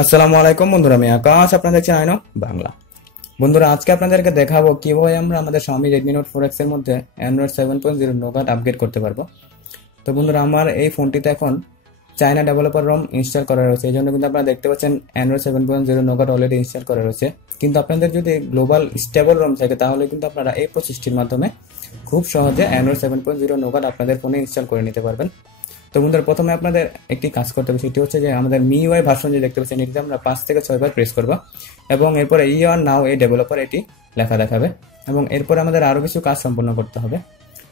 আসসালামু আলাইকুম বন্ধুরা, আমি আকাশ, আপনারা দেখছেন আইনো বাংলা। বন্ধুরা, আজকে আপনাদেরকে দেখাবো কিভাবে আমরা আমাদের Xiaomi Redmi Note 4X এর মধ্যে Android 7.0 নোগাট আপগ্রেড করতে পারবো। তো বন্ধুরা, আমার এই ফোনটিতে এখন চায়না ডেভেলপার রম ইনস্টল করা রয়েছে, এই জন্য কিন্তু আপনারা দেখতে পাচ্ছেন Android 7.0 নোগাট অলরেডি ইনস্টল করা রয়েছে। কিন্তু আপনাদের যদি গ্লোবাল স্টেবল রম থাকে তাহলে কিন্তু আপনারা এই প্রসেসটির মাধ্যমে খুব সহজে Android 7.0 নোগাট আপনাদের ফোনে ইনস্টল করে নিতে পারবেন। তো বন্ধুরা, প্রথমে আপনাদের একটি কাজ করতে হবে, সেটি হচ্ছে যে আমাদের MIUI ভার্সন যে দেখতে পাচ্ছেন এটিতে আমরা 5 থেকে 6 বার প্রেস করব এবং এরপরে ইউ আর নাও এই ডেভেলপার এটি লেখা দেখাবে এবং এরপরে আমাদের আরও কিছু কাজ সম্পন্ন করতে হবে।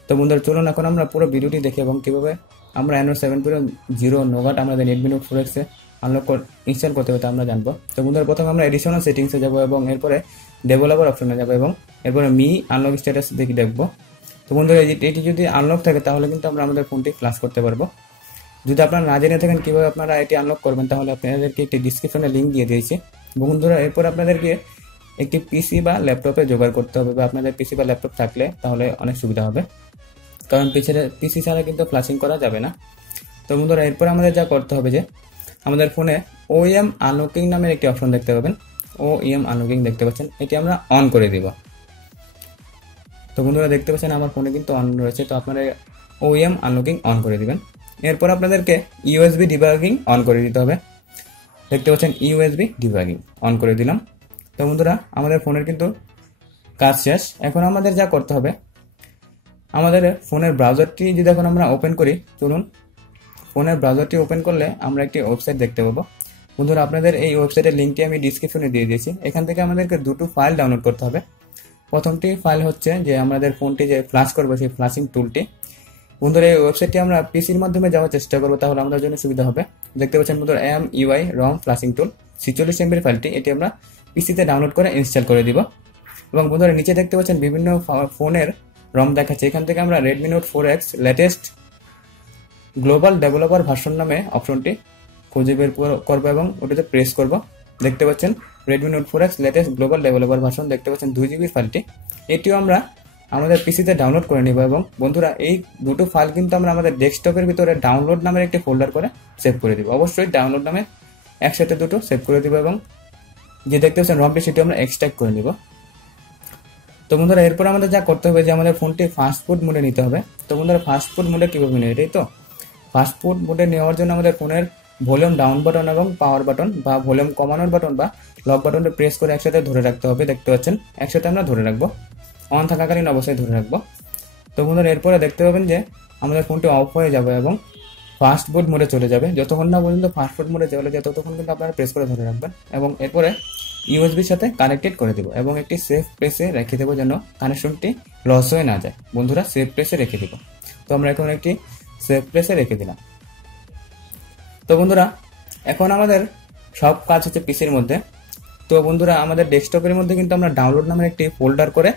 তো বন্ধুরা, চলুন এখন আমরা পুরো ভিডিওটি দেখি এবং কীভাবে আমরা Android 7.0 নোগাট আমাদের Redmi Note 4X এ ইনস্টল করতে হবে তা আমরা জানবো। তো বন্ধুরা, প্রথমে আমরা এডিশনাল সেটিংসে যাব এবং এরপরে ডেভেলপার অপশনে যাব এবং এরপরে আনলক স্ট্যাটাস দেখবো। তো বন্ধুরা, এটি যদি আনলক থাকে তাহলে কিন্তু আমরা আমাদের ফোনটি ফ্ল্যাশ করতে পারবো। যদি আপনারা না জেনে থাকেন কিভাবে আপনারা এটি আনলক করবেন তাহলে আপনাদেরকে একটি ডিসক্রিপশনে লিঙ্ক দিয়ে দিয়েছি। বন্ধুরা, এরপর আপনাদেরকে একটি পিসি বা ল্যাপটপে জোগাড় করতে হবে, বা আপনাদের পিসি বা ল্যাপটপ থাকলে তাহলে অনেক সুবিধা হবে, কারণ পিসি ছাড়া কিন্তু ফ্ল্যাশিং করা যাবে না। তো বন্ধুরা, এরপর আমাদের যা করতে হবে যে আমাদের ফোনে OEM আনলকিং নামের একটি অপশন দেখতে পাবেন। OEM আনলকিং দেখতে পাচ্ছেন, এটি আমরা অন করে দিব। তো বন্ধুরা, দেখতে পাচ্ছেন আমার ফোনে কিন্তু অন রয়েছে, তো আপনারা OEM আনলকিং অন করে দিবেন। এরপর আপনাদেরকে USB ডিবাগিং অন করে দিতে হবে। দেখতে পাচ্ছেন USB ডিবাগিং অন করে দিলাম। তো বন্ধুরা, আমাদের ফোনের কিন্তু কাজ শেষ। এখন আমাদের যা করতে হবে, আমাদের ফোনের ব্রাউজারটি যদি এখন আমরা ওপেন করি, চলুন ফোনের ব্রাউজারটি ওপেন করলে আমরা একটি ওয়েবসাইট দেখতে পাবো। বন্ধুরা, আপনাদের এই ওয়েবসাইটের লিঙ্কটি আমি ডিসক্রিপশনে দিয়ে দিয়েছি। এখান থেকে আমাদেরকে দুটো ফাইল ডাউনলোড করতে হবে। প্রথমটি ফাইল হচ্ছে যে আমাদের ফোনটি যে ফ্ল্যাশ করবো সেই ফ্ল্যাশিং টুলটি। বন্ধুরা, এই ওয়েবসাইটটি আমরা পিসির মাধ্যমে যাওয়ার চেষ্টা করবো, তাহলে আমাদের জন্য সুবিধা হবে। দেখতে পাচ্ছেন বন্ধুরা, MIUI ROM ফ্ল্যাশিং টুল 46 MB ফাইলটি, এটি আমরা পিসিতে ডাউনলোড করে ইনস্টল করে দিব। এবং বন্ধুরা, নিচে দেখতে পাচ্ছেন বিভিন্ন ফোনের রম দেখাচ্ছে। এখান থেকে আমরা Redmi Note 4X latest global developer version নামে অপশনটি খুঁজে বের করবো এবং ওটাতে প্রেস করব। দেখতে পাচ্ছেন Redmi Note 4X latest global developer version, দেখতে পাচ্ছেন 2 GB ফাইলটি, এটিও আমরা আমাদের পিসিতে ডাউনলোড করে নিব। এবং বন্ধুরা, এই দুটো ফাইল কিন্তু আমরা আমাদের ডেস্কটপের ভিতরে ডাউনলোড নামের একটি ফোল্ডার করে সেভ করে দিব। অবশ্যই ডাউনলোড নামে একসাথে দুটো সেভ করে দিব এবং যে দেখতে পাচ্ছেন রমটি সেটি আমরা এক্সট্রাক্ট করে নিব। তো বন্ধুরা, এরপর আমাদের যা করতে হবে যে আমাদের ফোনটি ফাস্টফুড মোডে নিতে হবে। তো বন্ধুরা, ফাস্টফুড মোডে কীভাবে নেই, এটাই তো ফাস্টফুড মোডে নেওয়ার জন্য আমাদের ফোনের ভলিউম ডাউন বাটন এবং পাওয়ার বাটন বা ভলিউম কমানোর বাটন বা লক বাটনটা প্রেস করে একসাথে ধরে রাখতে হবে। দেখতে পাচ্ছেন একসাথে আমরা ধরে রাখবো, অন থাকাকালীন অবস্থায় ধরে রাখবো। তো বন্ধুরা, এরপরে দেখতে পাবেন যে আমাদের ফোনটি অফ হয়ে যাবে এবং ফাস্টফুড মোডে চলে যাবে। যতক্ষণ না পর্যন্ত ফাস্টফুড মোডে চলে যায় ততক্ষণ কিন্তু আপনারা প্রেস করে ধরে রাখবেন এবং এরপরে ইউএসবির সাথে কানেক্টেড করে দেবো এবং একটি সেফ প্লেসে রেখে দেবো যেন কানেকশনটি লস হয়ে না যায়। বন্ধুরা, সেফ প্লেসে রেখে দেবো। তো আমরা এখন একটি সেফ প্লেসে রেখে দিলাম। তো বন্ধুরা, এখন আমাদের সব কাজ হচ্ছে পিসির মধ্যে। তো বন্ধুরা, আমাদের ডেস্কটপের মধ্যে কিন্তু আমরা ডাউনলোড নামের একটি ফোল্ডার করে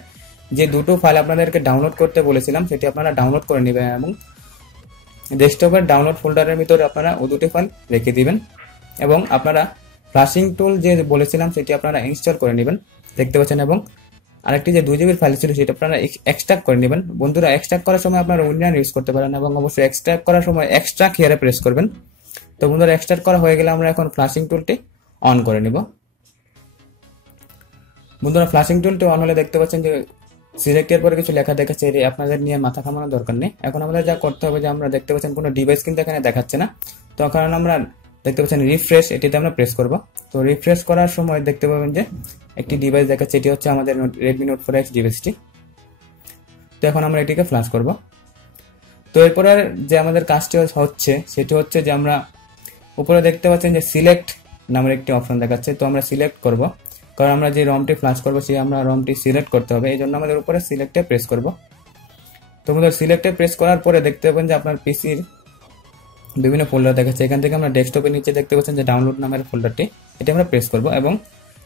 যে দুটো ফাইল আপনাদেরকে ডাউনলোড করতে বলেছিলাম সেটি আপনারা ডাউনলোড করে নেবেন এবং ডেস্কটপের ডাউনলোড ফোল্ডারের ভিতরে আপনারা ও দুটি ফাইল রেখে দিবেন এবং আপনারা ফ্ল্যাশিং টুল যে বলেছিলাম সেটি আপনারা ইনস্টল করে নেবেন। দেখতে পাচ্ছেন এবং আরেকটি যে 2 GB ফাইল ছিল সেটা আপনারা এক্সট্রাক্ট করে নেবেন। বন্ধুরা, এক্সট্রাক্ট করার সময় আপনারা উইন্ডোজ ইউজ করতে পারেন এবং অবশ্যই এক্সট্রাক্ট করার সময় এক্সট্রাক্ট হিয়ারে প্রেস করবেন। তো বন্ধুরা, এক্সট্রাক্ট করা হয়ে গেলে আমরা এখন ফ্ল্যাশিং টুলটি অন করে নেব। বন্ধুরা, ফ্ল্যাশিং টুলটি অন হলে দেখতে পাচ্ছেন যে সিলেক্টের পরে কিছু লেখা দেখাচ্ছে, এটি আপনাদের নিয়ে মাথা ঘামানোর দরকার নেই। এখন আমাদের যা করতে হবে যে আমরা দেখতে পাচ্ছেন কোনো ডিভাইস কিন্তু এখানে দেখাচ্ছে না, তো কারণ আমরা দেখতে পাচ্ছেন রিফ্রেশ, এটিতে আমরা প্রেস করব। তো রিফ্রেশ করার সময় দেখতে পাবেন যে একটি ডিভাইস দেখাচ্ছে, এটি হচ্ছে আমাদের Redmi Note 4X ডিভাইসটি। তো এখন আমরা এটিকে ফ্ল্যাশ করব। তো এরপরে যে আমাদের কাজটি হচ্ছে সেটি হচ্ছে যে আমরা উপরে দেখতে পাচ্ছেন যে সিলেক্ট নামের একটি অপশন দেখাচ্ছে, তো আমরা সিলেক্ট করব, কারণ আমরা যে রমটি ফ্ল্যাশ করবো সেই আমরা রমটি সিলেক্ট করতে হবে, এই জন্য আমাদের উপরে সিলেক্টে প্রেস করব। তো আমাদের সিলেক্টে প্রেস করার পরে দেখতে পাবেন যে আপনার পিসির বিভিন্ন ফোল্ডার দেখাচ্ছে। এখান থেকে আমরা ডেস্কটপের নিচে দেখতে পাচ্ছেন যে ডাউনলোড নামের ফোল্ডারটি, এটি আমরা প্রেস করব এবং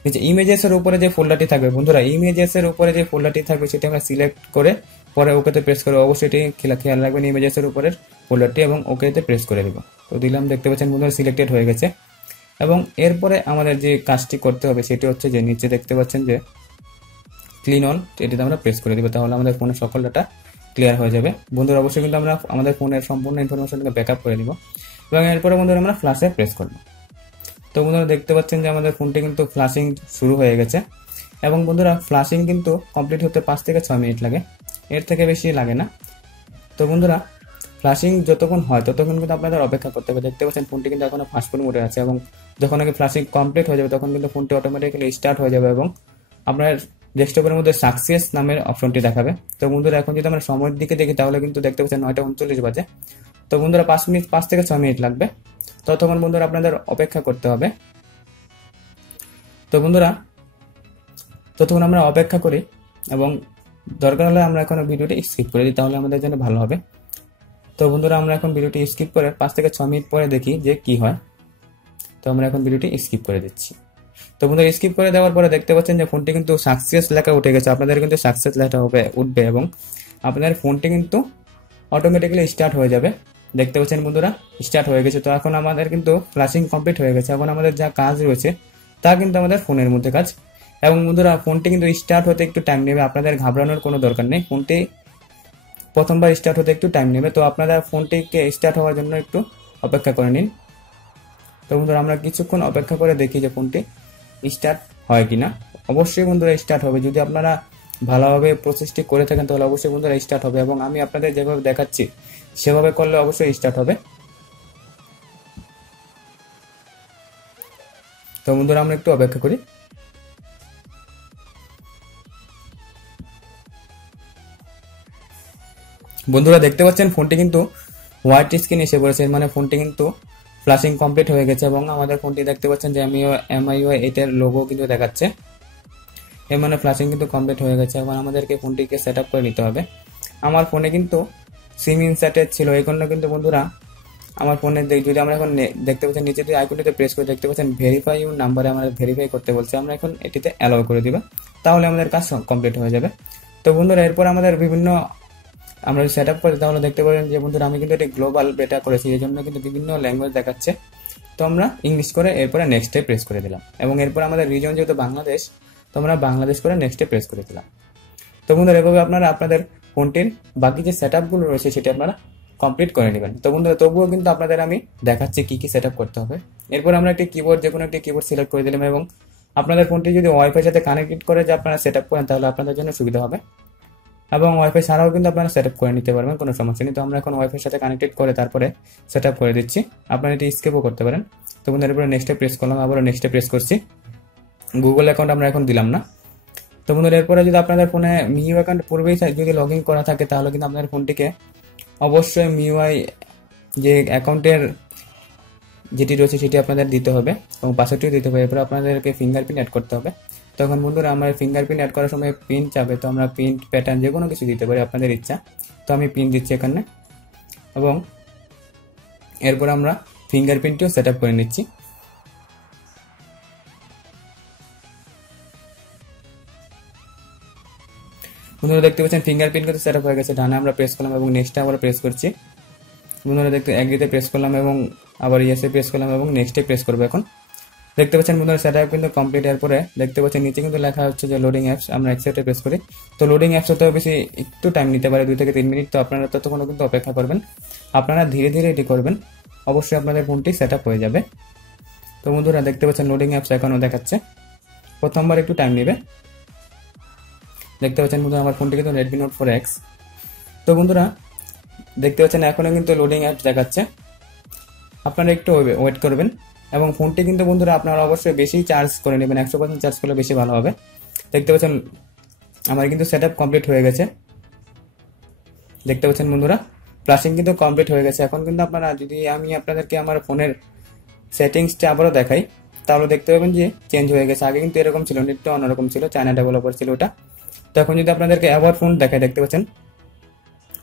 নিচে ইমেজেসের উপরে যে ফোল্ডারটি থাকবে, বন্ধুরা ইমেজেসের উপরে যে ফোল্ডারটি থাকবে সেটি আমরা সিলেক্ট করে পরে ওকেতে প্রেস করে অবশ্যই এটি খেয়াল রাখবেন ইমেজেসের উপরের ফোল্ডারটি এবং ওকেতে প্রেস করে দেব। তো দিলাম, দেখতে পাচ্ছেন বন্ধুরা সিলেক্টেড হয়ে গেছে। এবং এরপরে আমাদের যে কাজটি করতে হবে সেটি হচ্ছে যে নিচে দেখতে পাচ্ছেন যে ক্লিন অন, এটিতে আমরা প্রেস করে দেবো, তাহলে আমাদের ফোনের সকল ডাটা ক্লিয়ার হয়ে যাবে। বন্ধুরা, অবশ্যই কিন্তু আমরা আমাদের ফোনের সম্পূর্ণ ইনফরমেশনকে ব্যাকআপ করে দিব এবং এরপরে বন্ধুরা আমরা ফ্ল্যাশে প্রেস করব। তো বন্ধুরা দেখতে পাচ্ছেন যে আমাদের ফোনটি কিন্তু ফ্লাশিং শুরু হয়ে গেছে, এবং বন্ধুরা ফ্লাশিং কিন্তু কমপ্লিট হতে 5 থেকে 6 মিনিট লাগে, এর থেকে বেশি লাগে না। তো বন্ধুরা ফ্লাশিং যতক্ষণ হয় ততক্ষণ কিন্তু আপনাদের অপেক্ষা করতে হবে। দেখতে পাচ্ছেন ফোনটি কিন্তু এখনো ফাস্টফুড মোডে আছে, এবং যখন আগে ফ্লাশিং কমপ্লিট হয়ে যাবে তখন কিন্তু ফোনটি অটোমেটিক্যালি স্টার্ট হয়ে যাবে এবং আপনার ডেস্কটপের মধ্যে সাকসেস নামের অপশনটি দেখাবে। তো বন্ধুরা এখন যদি আমরা সময়ের দিকে দেখি তাহলে কিন্তু দেখতে পাচ্ছেন 9:39 বাজে। তো বন্ধুরা 5 থেকে 6 মিনিট লাগবে, ততক্ষণ বন্ধুরা আপনাদের অপেক্ষা করতে হবে। তো বন্ধুরা ততক্ষণ আমরা অপেক্ষা করি, এবং দরকার হলে আমরা এখন ভিডিওটি স্কিপ করে দিই, তাহলে আমাদের জন্য ভালো হবে। তো বন্ধুরা আমরা এখন ভিডিওটি স্কিপ করে 5 থেকে 6 মিনিট পরে দেখি যে কি হয়। তো আমরা এখন ভিডিওটি স্কিপ করে দিচ্ছি। তো বন্ধুরা স্কিপ করে দেওয়ার পরে দেখতে পাচ্ছেন যে ফোনটি কিন্তু সাকসেস লেখা উঠে গেছে, আপনাদের কিন্তু সাকসেস লেখা উঠবে এবং আপনাদের ফোনটি কিন্তু অটোমেটিক্যালি স্টার্ট হয়ে যাবে। দেখতে পাচ্ছেন বন্ধুরা স্টার্ট হয়ে গেছে। তো এখন আমাদের কিন্তু ফ্লাশিং কমপ্লিট হয়ে গেছে, এখন আমাদের যা কাজ রয়েছে তা কিন্তু আমাদের ফোনের মধ্যে কাজ। এবং বন্ধুরা ফোনটি কিন্তু স্টার্ট হতে একটু টাইম নেবে, আপনাদের ঘাবড়ানোর কোনো দরকার নেই। ফোনটি প্রথমবার স্টার্ট হতে একটু টাইম নেবে, তো আপনারা ফোনটিকে স্টার্ট হওয়ার জন্য একটু অপেক্ষা করে নিন। তো বন্ধুরা আমরা কিছুক্ষণ অপেক্ষা করে দেখি যে ফোনটি স্টার্ট হয় কিনা। অবশ্যই বন্ধুরা স্টার্ট হবে, যদি আপনারা ভালোভাবে প্রসেসটি করে থাকেন তাহলে অবশ্যই বন্ধুরা স্টার্ট হবে, এবং আমি আপনাদের যেভাবে দেখাচ্ছি সেভাবে করলে অবশ্যই স্টার্ট হবে। তো বন্ধুরা আমরা একটু অপেক্ষা করি। বন্ধুরা দেখতে পাচ্ছেন ফোনটি কিন্তু হোয়াইট স্ক্রিন এসে পড়েছে, মানে ফোনটি কিন্তু ফ্লাশিং কমপ্লিট হয়ে গেছে, এবং আমাদের ফোনটি দেখতে পাচ্ছেন যে MIUI 8 এর লোগো কিন্তু দেখাচ্ছে, এর মানে ফ্লাশিং কিন্তু কমপ্লিট হয়ে গেছে। এখন আমাদেরকে ফোনটিকে সেট আপ করে নিতে হবে। আমার ফোনে কিন্তু সিম ইনসার্টেড ছিল, এই জন্য কিন্তু বন্ধুরা আমার ফোনে যদি আমরা এখন দেখতে পাচ্ছেন নিচে যদি আইকনটিতে প্রেস করে দেখতে পাচ্ছেন ভেরিফাই ইউর নাম্বারে আমাদের ভেরিফাই করতে বলছে, আমরা এখন এটিতে অ্যালাউ করে দিব, তাহলে আমাদের কাজ কমপ্লিট হয়ে যাবে। তো বন্ধুরা এরপর আমাদের বিভিন্ন আমরা সেট আপ করি, তাহলে দেখতে পারেন যে বন্ধুরা আমি কিন্তু এটি গ্লোবাল বেটা করেছি, এই জন্য কিন্তু বিভিন্ন ল্যাঙ্গুয়েজ দেখাচ্ছে। তো আমরা ইংলিশ করে এরপরে নেক্সটে প্রেস করে দিলাম, এবং এরপর আমাদের রিজন যেহেতু বাংলাদেশ, তো আমরা বাংলাদেশ করে নেক্সটে প্রেস করে দিলাম। তো বন্ধুরা এভাবে আপনারা আপনাদের ফোনটির বাকি যে সেট আপগুলো রয়েছে সেটি আপনারা কমপ্লিট করে নেবেন। তো বন্ধুরা তবুও কিন্তু আপনাদের আমি দেখাচ্ছি কি কি সেট আপ করতে হবে। এরপর আমরা একটি কিবোর্ড, যে কোনো একটি কিবোর্ড সিলেক্ট করে দিলাম, এবং আপনাদের ফোনটি যদি ওয়াইফাই সাথে কানেক্টেড করে যে আপনারা সেট আপ করেন তাহলে আপনাদের জন্য সুবিধা হবে, এবং ওয়াইফাই ছাড়াও কিন্তু আপনারা সেট আপ করে নিতে পারবেন, কোনো সমস্যা নেই। তো আমরা এখন ওয়াইফাই সাথে কানেক্টেড করে তারপরে সেট আপ করে দিচ্ছি, আপনারা এটি স্কিপও করতে পারেন। তো বন্ধুরা এরপরে নেক্সটে প্রেস করলাম, আবারও নেক্সটে প্রেস করছি। গুগল অ্যাকাউন্ট আমরা এখন দিলাম না। তো বন্ধুরা এরপরে যদি আপনাদের ফোনে মিইউ অ্যাকাউন্ট পূর্বেই যদি লগ ইন করা থাকে তাহলে কিন্তু আপনাদের ফোনটিকে অবশ্যই মিইউআই যে অ্যাকাউন্টের যেটি রয়েছে সেটি আপনাদের দিতে হবে, এবং পাসওয়ার্ডটিও দিতে হবে। এরপরে আপনাদেরকে ফিঙ্গারপ্রিন্ট অ্যাড করতে হবে। তখন বন্ধুরা আমার ফিঙ্গারপ্রিন্ট অ্যাড করার সময় প্রিন্ট চাবে, তো আমরা প্রিন্ট প্যাটার্ন যে কোনো কিছু দিতে পারি আপনাদের ইচ্ছা। তো আমি প্রিন্ট দিচ্ছি এখানে, এবং এরপর আমরা ফিঙ্গারপ্রিন্টটিও সেট আপ করে নিচ্ছি। বন্ধুরা দেখতে পাচ্ছেন ফিঙ্গারপ্রিন্ট কিন্তু সেট আপ হয়ে গেছে। ডানে আমরা প্রেস করলাম এবং নেক্সটে আবার প্রেস করছি। বন্ধুরা দেখতে এগ্রিতে প্রেস করলাম এবং আবার ইয়েসে প্রেস করলাম এবং নেক্সটে প্রেস করবো। এখন দেখতে পাচ্ছেন বন্ধুরা সেট আপ কিন্তু কমপ্লিট। এরপরে দেখতে পাচ্ছেন নিচে কিন্তু লেখা হচ্ছে যে লোডিং অ্যাপস, আমরা অ্যাকসেপ্টে প্রেস করি। তো লোডিং অ্যাপস হতে বেশি একটু টাইম নিতে পারে, 2 থেকে 3 মিনিট। তো আপনারা ততক্ষণ কিন্তু অপেক্ষা করবেন, আপনারা ধীরে ধীরে এটি করবেন, অবশ্যই আপনাদের ফোনটি সেট আপ হয়ে যাবে। তো বন্ধুরা দেখতে পাচ্ছেন লোডিং অ্যাপস এখনও দেখাচ্ছে, প্রথমবার একটু টাইম নেবে। দেখতে পাচ্ছেন বন্ধুরা আমার ফোনটি কিন্তু Redmi Note 4X। তো বন্ধুরা দেখতে পাচ্ছেন এখনো কিন্তু লোডিং অ্যাপস দেখাচ্ছে, আপনারা একটু ওয়েট করবেন। এবং ফোনটি কিন্তু বন্ধুরা আপনারা অবশ্যই বেশি চার্জ করে নেবেন, 100% চার্জ করলে বেশি ভালো হবে। দেখতে পাচ্ছেন আমার কিন্তু সেট আপ কমপ্লিট হয়ে গেছে। দেখতে পাচ্ছেন বন্ধুরা ফ্লাশিং কিন্তু কমপ্লিট হয়ে গেছে। এখন কিন্তু আপনারা যদি আমি আপনাদেরকে আমার ফোনের সেটিংসটা আবারও দেখাই তাহলে দেখতে পাবেন যে চেঞ্জ হয়ে গেছে। আগে কিন্তু এরকম ছিল, নেটটা অন্যরকম ছিল, চায়না ডেভেলপার ছিল ওটা। তো এখন যদি আপনাদেরকে অ্যাবাউট ফোন দেখাই, দেখতে পাচ্ছেন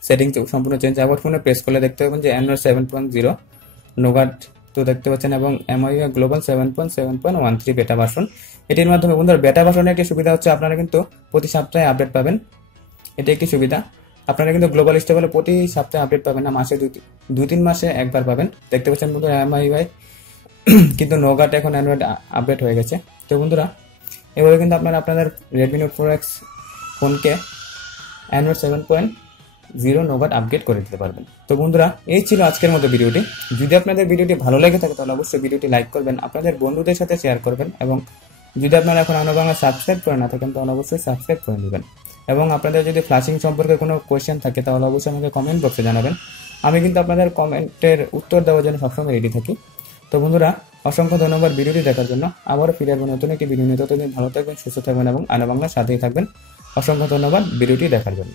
সেটিংস সম্পূর্ণ চেঞ্জ। অ্যাবাউট ফোনে প্রেস করলে দেখতে পাবেন যে Android 7.0 নোগাট তো দেখতে পাচ্ছেন, এবং MIUI গ্লোবাল 7.7.13 বেটা ভার্সন। এটির মাধ্যমে বন্ধুরা বেটা ভার্সনের একটি সুবিধা হচ্ছে আপনারা কিন্তু প্রতি সপ্তাহে আপডেট পাবেন, এটি একটি সুবিধা। আপনারা কিন্তু গ্লোবাল স্টেবলে প্রতি সপ্তাহে আপডেট পাবেন না, মাসে 2-3 মাসে একবার পাবেন। দেখতে পাচ্ছেন বন্ধুরা MIUI কিন্তু নোগাট এখন অ্যান্ড্রয়েড আপডেট হয়ে গেছে। তো বন্ধুরা এভাবে কিন্তু আপনারা আপনাদের Redmi Note 4X ফোনকে Android নগাদ আপগ্রেড করে দিতে পারবেন। তো বন্ধুরা, এই ছিল আজকের মতো ভিডিওটি। যদি আপনাদের ভিডিওটি ভালো লেগে থাকে তাহলে অবশ্যই ভিডিওটি লাইক করবেন, আপনাদের বন্ধুদের সাথে শেয়ার করবেন, এবং যদি আপনারা এখন আনো বাংলা সাবস্ক্রাইব করে না থাকেন তাহলে অবশ্যই সাবস্ক্রাইব করে নেবেন। এবং আপনাদের যদি ফ্ল্যাশিং সম্পর্কে কোনো কোয়েশ্চেন থাকে তাহলে অবশ্যই আমাকে কমেন্ট বক্সে জানাবেন। আমি কিন্তু আপনাদের কমেন্টের উত্তর দেওয়ার জন্য সবসময় রেডি থাকি। তো বন্ধুরা, অসংখ্য ধন্যবাদ ভিডিওটি দেখার জন্য। আবারও ফিরে আসবো নতুন একটি ভিডিও নিয়ে। ততদিন ভালো থাকবেন, সুস্থ থাকবেন এবং আনো বাংলার সাথেই থাকবেন। অসংখ্য ধন্যবাদ ভিডিওটি দেখার জন্য।